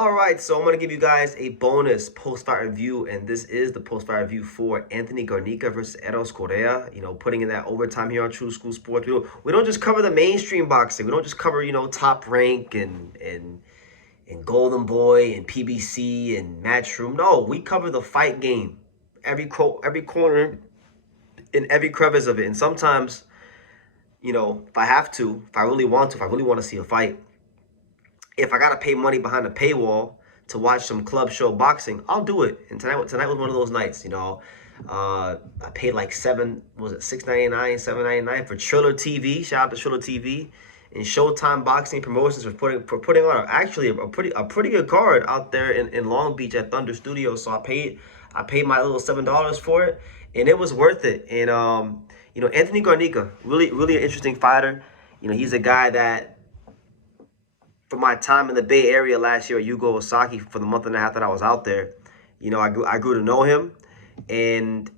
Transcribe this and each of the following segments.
All right, so I'm going to give you guys a bonus post-fight review, and this is the post-fight review for Anthony Garnica versus Eros Correa. Putting in that overtime here on True School Sports. We don't just cover the mainstream boxing. We don't just cover, Top Rank and Golden Boy and PBC and Matchroom. No, we cover the fight game, every corner, in every crevice of it. And sometimes, if I have to, if I really want to see a fight, if I gotta pay money behind a paywall to watch some club show boxing, I'll do it. And tonight was one of those nights. I paid like $6.99, $7.99 for Triller TV. Shout out to Triller TV and Showtime Boxing Promotions for putting on a pretty good card out there in Long Beach at Thunder Studios. So I paid my little $7 for it, and it was worth it. And Anthony Garnica, really an interesting fighter. He's a guy that, for my time in the Bay Area last year at Yugo Osaki, for the month and a half that I was out there, I grew to know him, and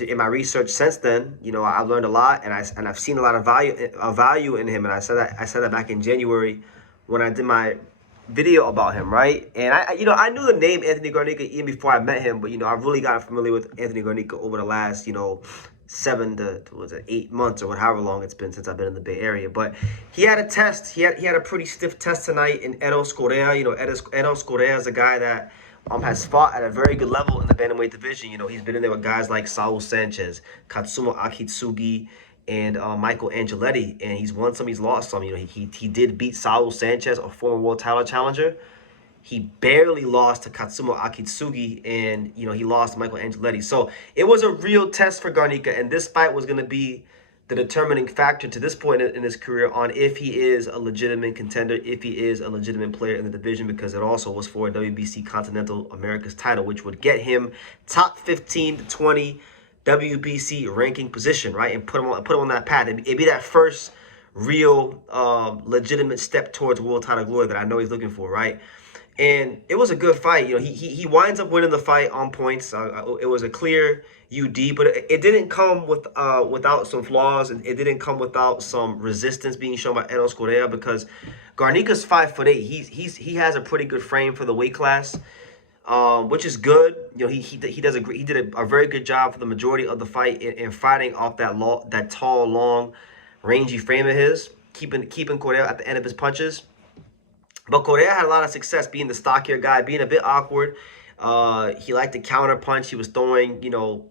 in my research since then, I've learned a lot, and I've seen a lot of value in him. And I said that back in January when I did my video about him, right? And I knew the name Anthony Garnica even before I met him, but I've really gotten familiar with Anthony Garnica over the last 7 to 8 months, or however long it's been since I've been in the Bay Area. But he had a test. He had a pretty stiff test tonight in Eros Correa. Eros Correa is a guy that has fought at a very good level in the bantamweight division. He's been in there with guys like Saul Sanchez, Katsuma Akitsugi, and Michael Angeletti, and he's won some, he's lost some. He did beat Saul Sanchez, a former world title challenger. He barely lost to Katsuma Akitsugi, and he lost to Michael Angeletti. So it was a real test for Garnica, and this fight was going to be the determining factor to this point in his career on if he is a legitimate contender, if he is a legitimate player in the division, because it also was for a WBC Continental America's title, which would get him top 15 to 20 WBC ranking position, right, and put him on that path. It'd be that first real legitimate step towards world title glory that I know he's looking for, right? And it was a good fight. He winds up winning the fight on points. It was a clear UD, but it didn't come without some flaws, and it didn't come without some resistance being shown by Eros Correa, because Garnica's 5'8". He has a pretty good frame for the weight class, which is good. He did a very good job for the majority of the fight in fighting off that tall, long, rangy frame of his, keeping Correa at the end of his punches. But Correa had a lot of success being the stockier guy, being a bit awkward. He liked to counter punch. He was throwing,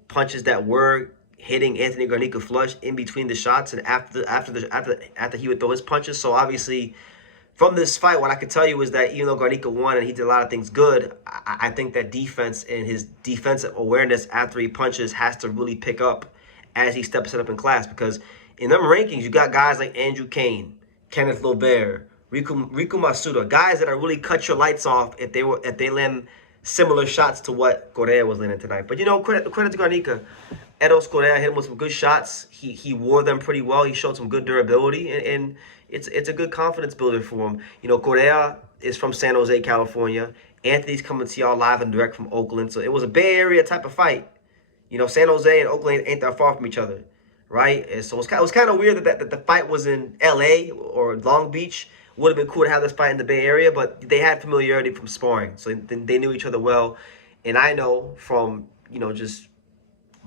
punches that were hitting Anthony Garnica flush in between the shots and after he would throw his punches. So obviously, from this fight, what I could tell you is that even though Garnica won and he did a lot of things good, I think that defense and his defensive awareness after he punches has to really pick up as he steps it up in class. Because in them rankings, you got guys like Andrew Kane, Kenneth Lobert, Riku Masuda, guys that are really cut your lights off if they land similar shots to what Correa was landing tonight. But credit to Garnica. Eros Correa hit him with some good shots. He wore them pretty well. He showed some good durability, and it's a good confidence builder for him. Correa is from San Jose, California. Anthony's coming to y'all live and direct from Oakland, so it was a Bay Area type of fight. San Jose and Oakland ain't that far from each other, right? And so it was kind of weird that the fight was in L.A. or Long Beach. Would have been cool to have this fight in the Bay Area, but they had familiarity from sparring, so they knew each other well. And I know from just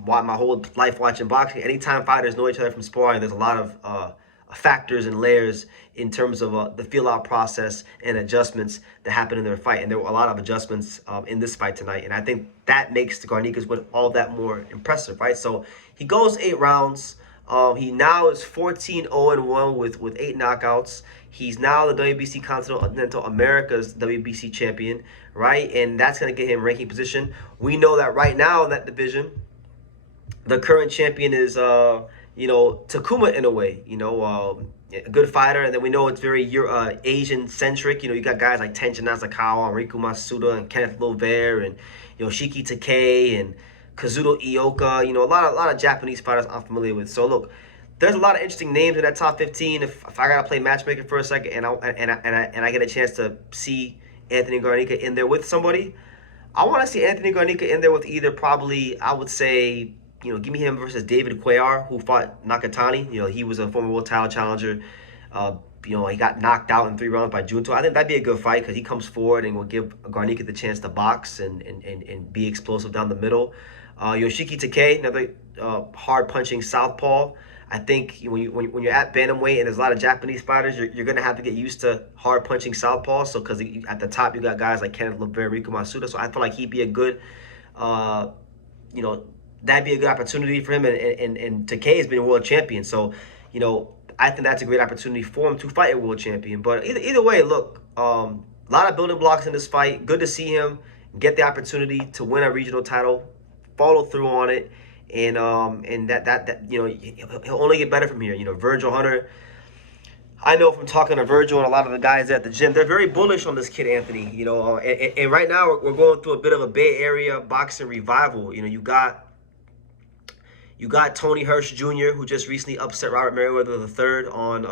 my whole life watching boxing, anytime fighters know each other from sparring, there's a lot of factors and layers in terms of the feel-out process and adjustments that happen in their fight. And there were a lot of adjustments in this fight tonight, and I think that makes the Garnica's win all that more impressive, right? So he goes 8 rounds. He now is 14-0-1 with 8 knockouts. He's now the WBC Continental America's WBC champion, right? And that's going to get him ranking position. We know that right now in that division, the current champion is, Takuma in a way, a good fighter. And then we know it's very Asian-centric. You got guys like Tenshin Nasukawa, Riku Masuda, and Kenneth Lobert, and Yoshiki Takei, and Kazuto Ioka, a lot of Japanese fighters I'm familiar with. So look, there's a lot of interesting names in that top 15. If I gotta play matchmaker for a second and I get a chance to see Anthony Garnica in there with somebody, I want to see Anthony Garnica in there with either probably, I would say, give me him versus David Cuellar, who fought Nakatani. He was a former world title challenger, he got knocked out in 3 rounds by Junto. I think that'd be a good fight because he comes forward and will give Garnica the chance to box and be explosive down the middle. Yoshiki Takei, another hard punching southpaw. I think when you're at bantamweight and there's a lot of Japanese fighters, you're gonna have to get used to hard punching southpaw. So because at the top you got guys like Kenneth Levere, Rico Masuda, so I feel like he'd be a good, that'd be a good opportunity for him. And Takei has been a world champion, so I think that's a great opportunity for him to fight a world champion. But either way, look, a lot of building blocks in this fight. Good to see him get the opportunity to win a regional title, follow through on it. And that he'll only get better from here. Virgil Hunter, I know from talking to Virgil and a lot of the guys at the gym, they're very bullish on this kid Anthony. And right now we're going through a bit of a Bay Area boxing revival. You got Tony Hirsch Jr., who just recently upset Robert Merriweather III on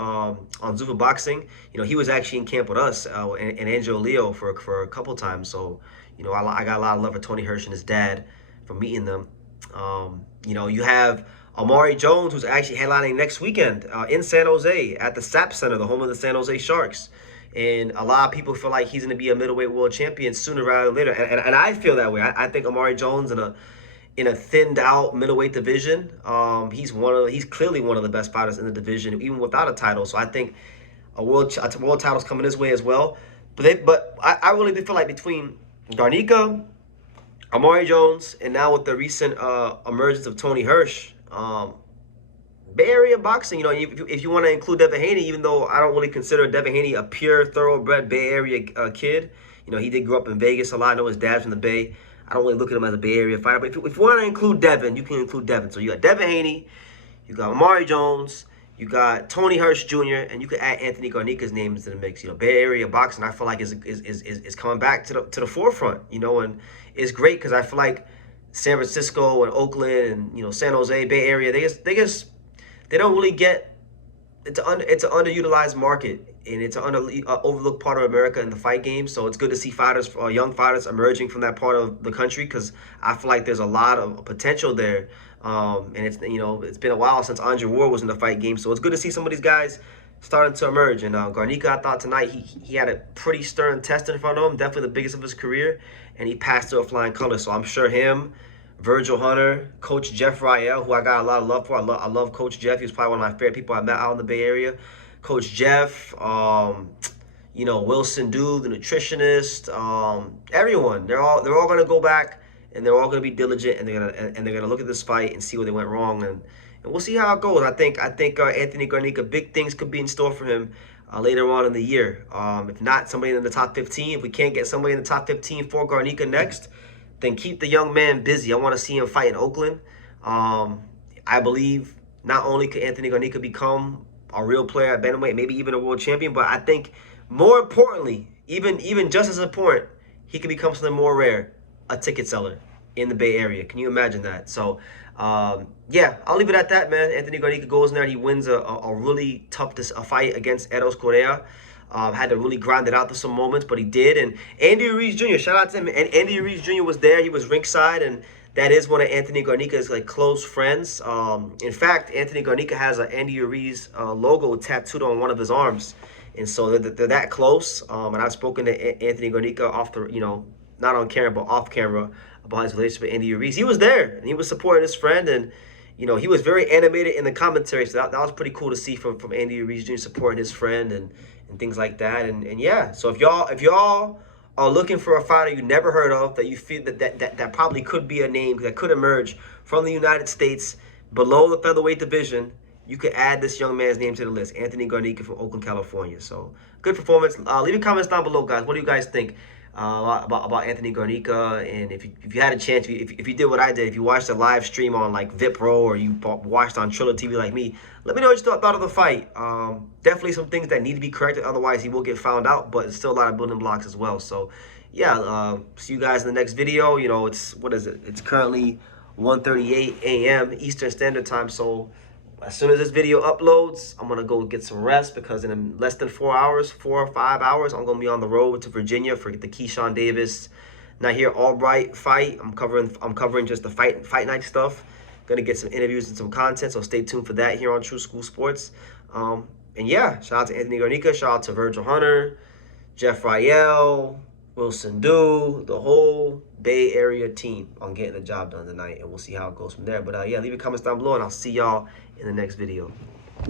Zuffa Boxing. He was actually in camp with us and Angelo Leo for a couple times. So I got a lot of love for Tony Hirsch and his dad from meeting them. You have Amari Jones, who's actually headlining next weekend in San Jose at the SAP Center, the home of the San Jose Sharks. And a lot of people feel like he's going to be a middleweight world champion sooner rather than later. And I feel that way. I think Amari Jones in a thinned out middleweight division, he's clearly one of the best fighters in the division, even without a title. So I think a world title's coming his way as well. But I really do feel like between Garnica, Amari Jones, and now with the recent emergence of Tony Hirsch, Bay Area boxing, if you want to include Devin Haney, even though I don't really consider Devin Haney a pure, thoroughbred Bay Area kid. He did grow up in Vegas a lot. I know his dad's from the Bay. I don't really look at him as a Bay Area fighter. But if you want to include Devin, you can include Devin. So you got Devin Haney, you got Amari Jones, you got Tony Hirsch Jr., and you could add Anthony Garnica's name into the mix. Bay Area boxing, I feel like is coming back to the forefront. And it's great because I feel like San Francisco and Oakland and San Jose, Bay Area, they don't really get. It's an underutilized market, and it's an overlooked part of America in the fight game. So it's good to see fighters, young fighters, emerging from that part of the country because I feel like there's a lot of potential there. And it's been a while since Andre Ward was in the fight game, so it's good to see some of these guys starting to emerge. And Garnica, I thought tonight he had a pretty stern test in front of him, definitely the biggest of his career, and he passed through a flying color. So I'm sure him, Virgil Hunter, Coach Jeff Rael, who I got a lot of love for. I love Coach Jeff. He was probably one of my favorite people I met out in the Bay Area. Coach Jeff, Wilson Dude, the nutritionist, everyone. They're all gonna go back and they're all gonna be diligent and they're gonna look at this fight and see where they went wrong and we'll see how it goes. I think Anthony Garnica, big things could be in store for him later on in the year. If not somebody in the top 15, if we can't get somebody in the top 15 for Garnica next, then keep the young man busy. I want to see him fight in Oakland. I believe not only could Anthony Garnica become a real player at bantamweight, maybe even a world champion, but I think more importantly, even just as important, he could become something more rare, a ticket seller in the Bay Area. Can you imagine that? So, yeah, I'll leave it at that, man. Anthony Garnica goes in there and he wins a really tough fight against Eros Correa. Had to really grind it out to some moments, but he did. And Andy Ruiz Jr., shout out to him. And Andy Ruiz Jr. was there. He was ringside, and that is one of Anthony Garnica's close friends. In fact, Anthony Garnica has an Andy Ruiz logo tattooed on one of his arms, and so they're that close. And I've spoken to Anthony Garnica off the, not on camera but off camera about his relationship with Andy Ruiz. He was there and he was supporting his friend, and he was very animated in the commentary. So that was pretty cool to see from Andy Ruiz Jr. supporting his friend and things like that. And yeah, so if y'all are looking for a fighter you never heard of, that you feel that probably could be a name that could emerge from the United States below the featherweight division, you could add this young man's name to the list, Anthony Garnica from Oakland, California. So good performance. Leave your comments down below, guys. What do you guys think about Anthony Garnica? And if you had a chance, if you did what I did, if you watched a live stream on VipRo or you watched on Triller TV like me, let me know what you thought of the fight. Definitely some things that need to be corrected, otherwise he will get found out, but it's still a lot of building blocks as well. So yeah, see you guys in the next video. It's currently 1:38 a.m. Eastern Standard Time, so as soon as this video uploads, I'm going to go get some rest because in less than 4 or 5 hours, I'm going to be on the road to Virginia for the Keyshawn Davis Nahir Albright fight. I'm covering just the fight night stuff. Going to get some interviews and some content, so stay tuned for that here on True School Sports. And yeah, shout out to Anthony Garnica. Shout out to Virgil Hunter, Jeff Riel, Wilson Du, the whole Bay Area team on getting the job done tonight. And we'll see how it goes from there. But yeah, leave your comments down below, and I'll see y'all in the next video.